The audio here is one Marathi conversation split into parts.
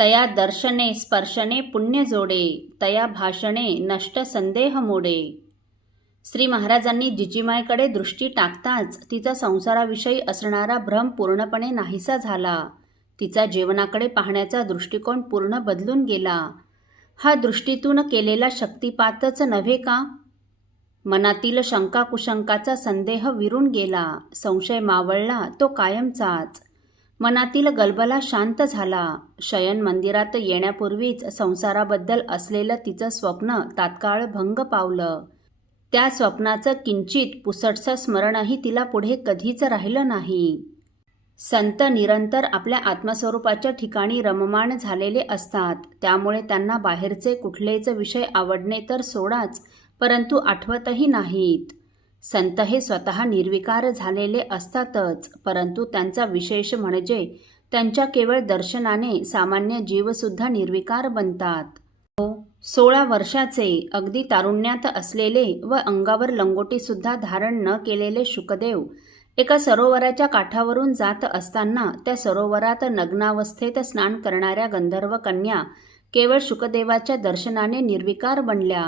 तया दर्शने स्पर्शने पुण्य जोडे तया भाषणे नष्ट संदेह मोडे. श्री महाराजांनी जिजीमायकडे दृष्टी टाकताच तिचा संसाराविषयी असणारा भ्रम पूर्णपणे नाहीसा झाला. तिचा जीवनाकडे पाहण्याचा दृष्टिकोन पूर्ण बदलून गेला. हा दृष्टीतून केलेला शक्तिपातच नव्हे का? मनातील शंका कुशंकाचा संदेह विरून गेला. संशय मावळला तो कायमचाच. मनातील गलबला शांत झाला. शयन मंदिरात येण्यापूर्वीच संसाराबद्दल असलेलं तिचं स्वप्न तात्काळ भंग पावलं. त्या स्वप्नाचं किंचित पुसटसं स्मरणही तिला पुढे कधीच राहिलं नाही. संत निरंतर आपल्या आत्मस्वरूपाच्या ठिकाणी रममाण झालेले असतात. त्यामुळे त्यांना बाहेरचे कुठलेच विषय आवडणे तर सोडाच परंतु आठवतही नाहीत. संत हे स्वतः निर्विकार झालेले असतातच परंतु त्यांचा विशेष म्हणजे त्यांच्या केवळ दर्शनाने सामान्य जीवसुद्धा निर्विकार बनतात. सोळा वर्षाचे अगदी तारुण्यात असलेले व अंगावर लंगोटीसुद्धा धारण न केलेले शुकदेव एका सरोवराच्या काठावरून जात असताना त्या सरोवरात नग्नावस्थेत स्नान करणाऱ्या गंधर्व कन्या केवळ शुकदेवाच्या दर्शनाने निर्विकार बनल्या.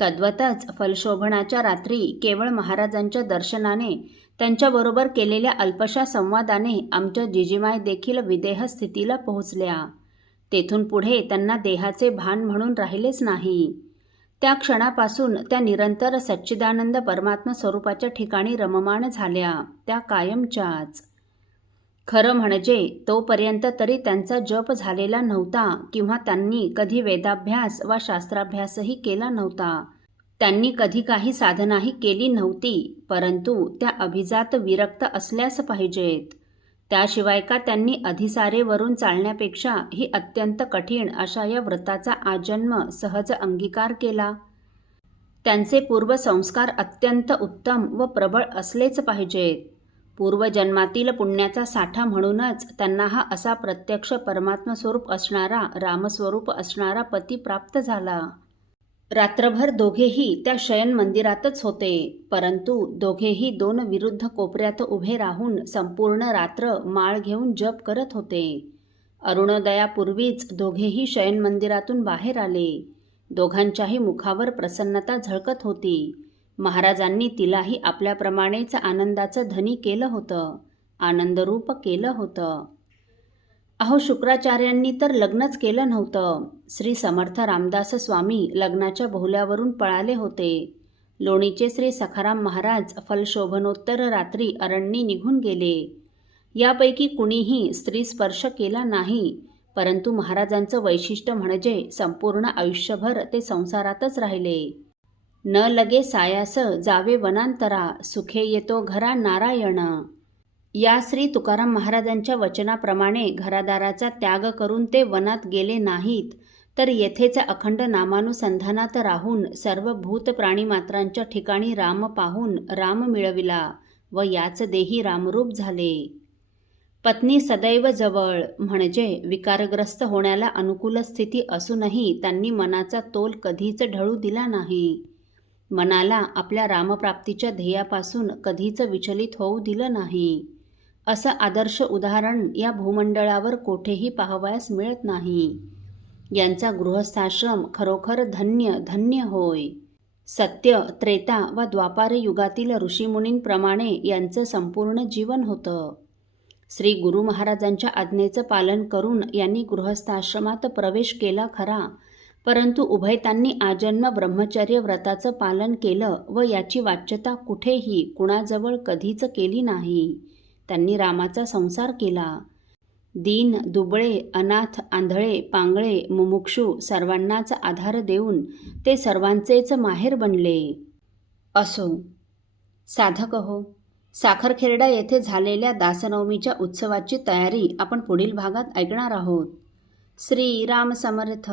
तद्वतच फलशोभनाच्या रात्री केवळ महाराजांच्या दर्शनाने त्यांच्याबरोबर केलेल्या अल्पशा संवादाने आमच्या जिजिमाय देखील विदेह स्थितीला पोहोचल्या. तेथून पुढे त्यांना देहाचे भान म्हणून राहिलेच नाही. त्या क्षणापासून त्या निरंतर सच्चिदानंद परमात्मा स्वरूपाच्या ठिकाणी रममाण झाल्या त्या कायमच्याच. खरं म्हणजे तोपर्यंत तरी त्यांचा जप झालेला नव्हता किंवा त्यांनी कधी वेदाभ्यास वा शास्त्राभ्यासही केला नव्हता. त्यांनी कधी काही साधनाही केली नव्हती परंतु त्या अभिजात विरक्त असल्यास पाहिजेत. त्याशिवाय का त्यांनी अधिसारेवरून चालण्यापेक्षा ही अत्यंत कठीण अशा या व्रताचा आजन्म सहज अंगीकार केला? त्यांचे पूर्वसंस्कार अत्यंत उत्तम व प्रबळ असलेच पाहिजेत. पूर्वजन्मातील पुण्याचा साठा म्हणूनच त्यांना हा असा प्रत्यक्ष परमात्मस्वरूप असणारा रामस्वरूप असणारा पती प्राप्त झाला. रात्रभर दोघेही त्या शयन मंदिरातच होते. परंतु दोघेही दोन विरुद्ध कोपऱ्यात उभे राहून संपूर्ण रात्र माळ घेऊन जप करत होते. अरुणोदयापूर्वीच दोघेही शयन मंदिरातून बाहेर आले. दोघांच्याही मुखावर प्रसन्नता झळकत होती. महाराजांनी तिलाही आपल्याप्रमाणेच आनंदाचं धनी केलं होतं आनंदरूप केलं होतं. अहो शुक्राचार्यांनी तर लग्नच केलं नव्हतं. श्री समर्थ रामदास स्वामी लग्नाच्या बोहल्यावरून पळाले होते. लोणीचे श्री सखाराम महाराज फलशोभनोत्तर रात्री अरण्यी निघून गेले. यापैकी कुणीही स्त्री स्पर्श केला नाही परंतु महाराजांचं वैशिष्ट्य म्हणजे संपूर्ण आयुष्यभर ते संसारातच राहिले. न लगे सायास जावे वनांतरा सुखे येतो घरा नारायण. या श्री तुकाराम महाराजांच्या वचनाप्रमाणे घरादाराचा त्याग करून ते वनात गेले नाहीत तर येथेच अखंड नामानुसंधानात राहून सर्व भूत प्राणीमात्रांच्या ठिकाणी राम पाहून राम मिळविला व याच देही रामरूप झाले. पत्नी सदैव जवळ म्हणजे विकारग्रस्त होण्याला अनुकूल स्थिती असूनही त्यांनी मनाचा तोल कधीच ढळू दिला नाही. मनाला आपल्या रामप्राप्तीच्या ध्येयापासून कधीच विचलित होऊ दिलं नाही. असं आदर्श उदाहरण या भूमंडळावर कोठेही पाहावयास मिळत नाही. यांचा गृहस्थाश्रम खरोखर धन्य धन्य होय. सत्य त्रेता व द्वापार युगातील ऋषीमुनींप्रमाणे यांचं संपूर्ण जीवन होतं. श्री गुरु महाराजांच्या आज्ञेचं पालन करून यांनी गृहस्थाश्रमात प्रवेश केला खरा. परंतु उभयतांनी आजन्म ब्रह्मचर्य व्रताचं पालन केलं व याची वाच्यता कुठेही कुणाजवळ कधीच केली नाही. त्यांनी रामाचा संसार केला. दीन दुबळे अनाथ आंधळे पांगळे मुमुक्षू सर्वांनाच आधार देऊन ते सर्वांचेच माहेर बनले. असो. साधक हो. साखरखेरडा येथे झालेल्या दासनवमीच्या उत्सवाची तयारी आपण पुढील भागात ऐकणार आहोत. श्री राम समर्थ.